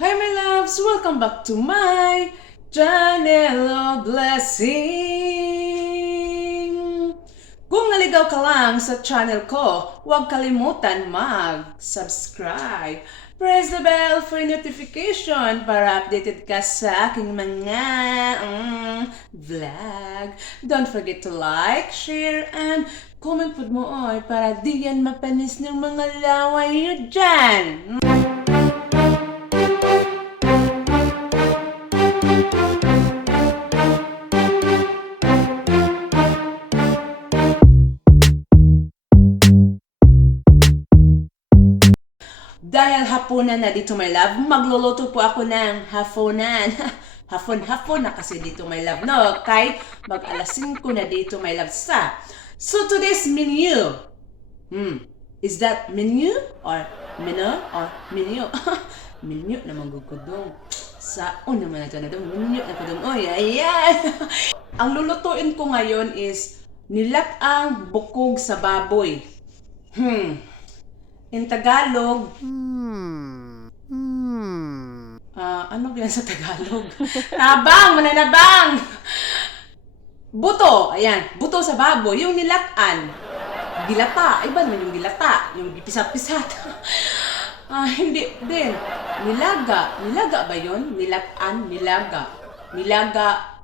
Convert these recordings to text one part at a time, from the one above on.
Hi my loves! Welcome back to my channel of blessing! Kung naligaw ka lang sa channel ko, huwag kalimutan mag-subscribe. Press the bell for notification para updated ka sa aking mga vlog. Don't forget to like, share, and comment po mo para di yan mapanis ng mga laway nyo dyan. Dahil hapunan na dito my love, magluluto po ako ng hapunan. Hapon na kasi dito my love, no? Kay mag-alas 5 na dito my love sa. So today's menu. Is that menu or menu or menu? Menu na magugudong. Saan naman na ito? Menu na kudong. Oy, ayan. Ang lulutuin ko ngayon is nilatang bukog sa baboy. In Tagalog, ano yan sa Tagalog? Nabang! Mananabang! Buto! Ayan, buto sa baboy. Yung nilataan. Gilata. Iba naman yung gilata. Yung pisat-pisat. Hindi din. Nilaga. Nilaga ba yun? Nilataan, nilaga. Nilaga,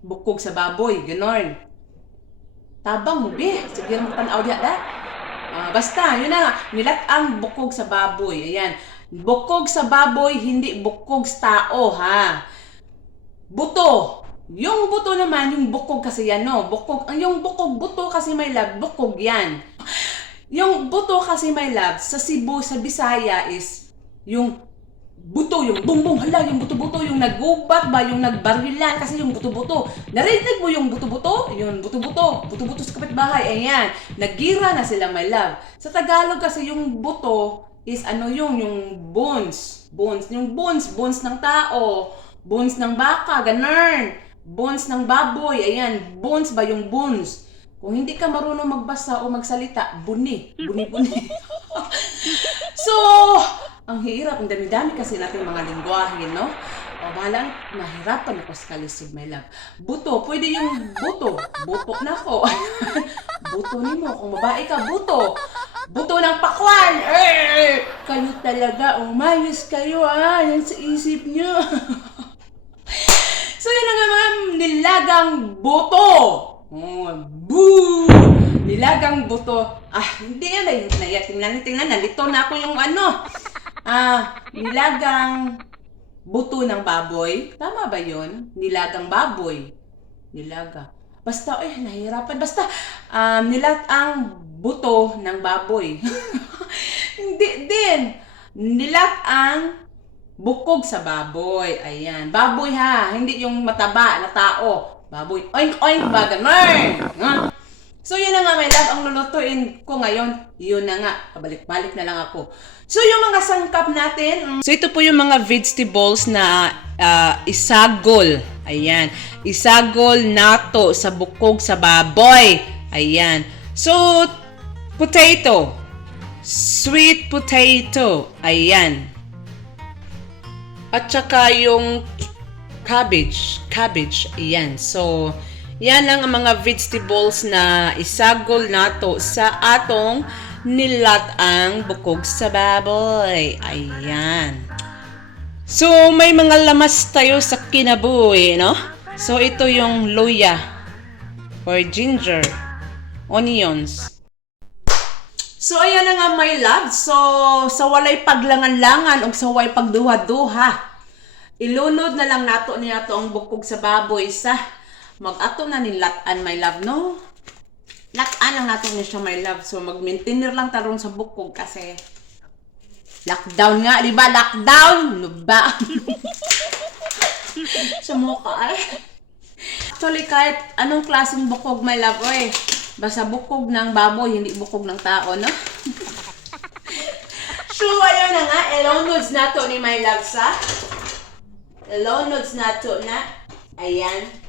bukog sa baboy. Ganon. Tabang mo, be. Sige mo tanaw diya, da? Basta, yun na nga. Nilatang bukog sa baboy. Ayan. Bukog sa baboy, hindi bukog sa tao, ha? Buto. Yung buto naman, yung bukog kasi yan, no? Bukog. Yung bukog, buto kasi may love, bukog yan. Yung buto kasi may love, sa Cebu, sa Bisaya is, yung buto, yung bumbong, hala, yung buto-buto, yung nagubat ba, yung nagbarilan, kasi yung buto-buto. Narinig mo yung buto-buto? Yung buto-buto, buto-buto sa kapitbahay, ayan. Nagira na sila, my love. Sa Tagalog kasi yung buto is ano yung bones. Bones, yung bones ng tao, bones ng baka, ganun. Bones ng baboy, ayan. Bones ba yung bones? Kung hindi ka marunong magbasa o magsalita, buni. Buni-buni. So, ang hirap, ang dami-dami kasi natin mga lingwahe, no? O bahala, mahirapan ako sa kalisig, my love. Buto, pwede yung buto. Buto na ko. Buto ni mo, kung babae ka, buto. Buto ng pakwan. Kayo talaga, umayos kayo, yan sa isip nyo. So, yun na nga mga nilagang buto. Boo! Nilagang buto. Hindi yan. Tingnan, nalito na ako yung ano. Nilagang buto ng baboy. Tama ba yun? Nilagang baboy. Nilaga. Basta, nahirapan. Basta, nilatang buto ng baboy. Hindi din. Nilatang bukog sa baboy. Ayan. Baboy ha. Hindi yung mataba na tao. Baboy. Oink, oink ba? Ganun. So, yun na nga, my love. Ang lulutuin ko ngayon, yun na nga. Pabalik-balik na lang ako. So, yung mga sangkap natin. So, ito po yung mga vegetables na isagol. Ayan. Isagol nato sa bukog sa baboy. Ayan. So, potato. Sweet potato. Ayan. At saka yung cabbage. Ayan. So, yan lang ang mga vegetables na isagol nato sa atong nilatang bukog sa baboy. Ayan. So, may mga lamas tayo sa kinabuhi, no? So, ito yung luya or ginger, onions. So, ayan na nga my love. So, sa walay paglangan-langan o sa walay pagduha-duha, ilunod na lang nato niya to ang bukog sa baboy sa mag-ato na ni latan, my love, no? Latan lang nato niya siya, my love. So, mag-maintainer lang tarong sa bukog kasi lockdown nga, di ba? Lockdown! Ano ba? Sa mukha, Actually, kahit anong klaseng bukog, my love, basta bukog ng baboy, hindi bukog ng tao, no? So, ayun na nga, ilunod nato ni my love sa ilunod nato na, ayan.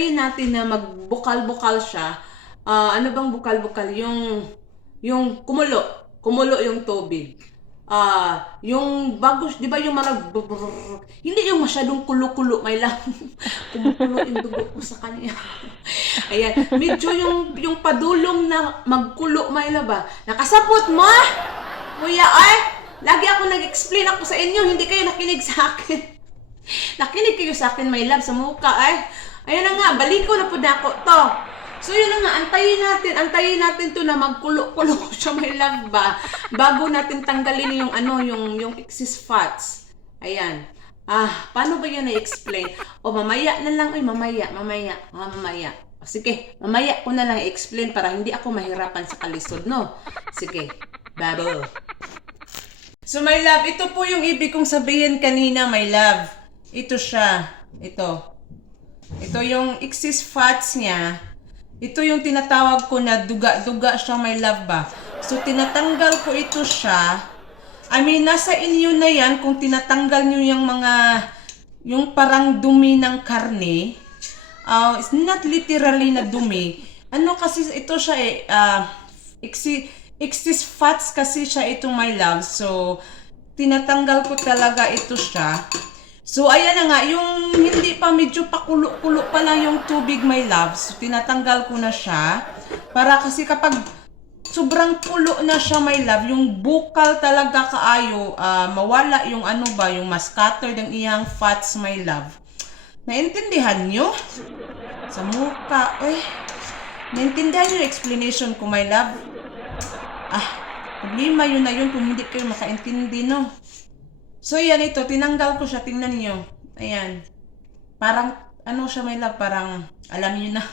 antayin natin na magbukal-bukal siya. Ano bang bukal-bukal? Yung kumulo yung tubig. Yung bago, di ba yung marag, hindi yung masyadong kulo-kulo, may lang. Kumukulo yung dugo ko sa kanya. Ayan, medyo yung padulong na magkulo, may laba. Nakasapot mo? Kuya, ay, lagi ako nag-explain ako sa inyo, hindi kayo nakinig sa akin. Nakinig kayo sa akin, my love, sa mukha, ay. Ayun na nga, baliko na po na ako to. So yun na nga, antayin natin to na magkulo-kulo siya, my love ba, bago natin tanggalin yung excess fats. Ayan. Paano ba yun na-explain? Mamaya na lang, mamaya. Sige, mamaya ko na lang i-explain para hindi ako mahirapan sa kalisod, no? Sige, babo. So my love, ito po yung ibig kong sabihin kanina, my love. Ito siya. Ito yung excess fats niya. Ito yung tinatawag ko na duga-duga siya, my love ba. So, tinatanggal ko ito siya. I mean, nasa inyo na yan kung tinatanggal nyo yung parang dumi ng karne. It's not literally na dumi. Ano kasi ito siya excess fats kasi siya itong, my love. So, tinatanggal ko talaga ito siya. So, ayan na nga, yung hindi pa medyo pakulo-kulo pa lang yung tubig, my love. So, tinatanggal ko na siya. Para kasi kapag sobrang kulo na siya, my love, yung bukal talaga kaayo, mawala yung yung mas scattered ang iyang fats, my love. Naintindihan nyo? Sa mukha, naintindihan nyo yung explanation ko, my love? Problema yun na yun kung hindi kayo makaintindi, no? So, yan ito. Tinanggal ko siya. Tingnan niyo. Ayan. Parang, siya, my love? Parang, alam niyo na.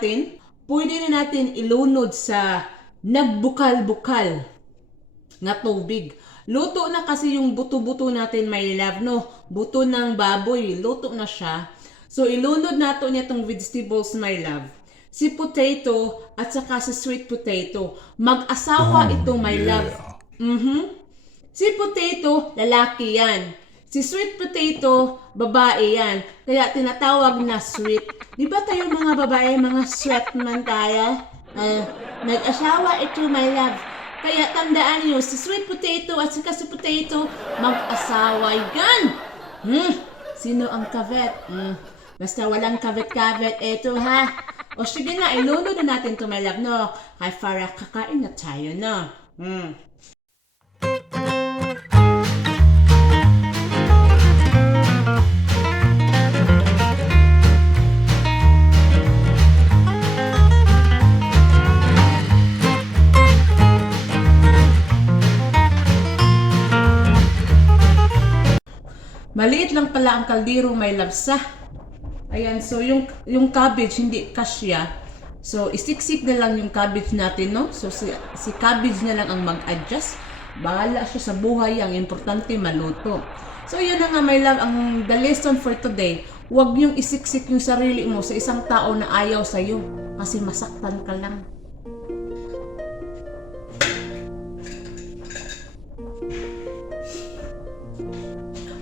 natin, pwede na natin ilunod sa nagbukal-bukal nga tubig. Luto na kasi yung buto-buto natin, my love, no? Buto ng baboy, luto na siya. So, ilunod nato niya tong vegetables, my love. Si potato at saka si sweet potato. Mag-asawa ito, my love. Si potato, lalaki yan. Si sweet potato, babae yan. Kaya tinatawag na sweet. Di ba tayo mga babae, mga sweet man tayo? Nag-asawa ito, my love. Kaya tandaan niyo, si sweet potato at saka si potato, mag-asawa yan. Sino ang kavet? Basta walang kavet-kavet, eto ha. O sige na, ilunod na natin to, my love, no? Kay para kakain na tayo, no? Maliit lang pala ang kaldero, my love, sa. Ayan, so yung cabbage hindi kasya. So isiksik na lang yung cabbage natin, no? So si cabbage na lang ang mag-adjust. Bahala siya sa buhay, ang importante maluto. So yun na nga, my love, ang the lesson for today. Huwag yung isiksik yung sarili mo sa isang tao na ayaw sa'yo kasi masaktan ka lang.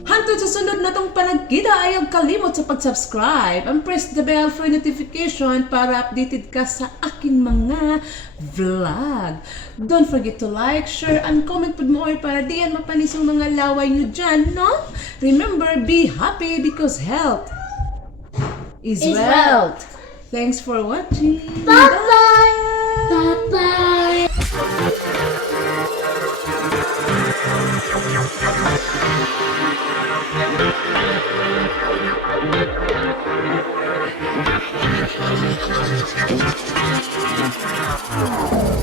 Hantod sa sunod na tong panagkita ay huwag kalimot sa pag-subscribe and press the bell for notification para updated ka sa aking mga vlog. Don't forget to like, share, and comment pod more para diyan mapanis yung mga laway nyo dyan, no? Remember, be happy because health is wealth. Thanks for watching. Bye-bye. Bye-bye. Oh.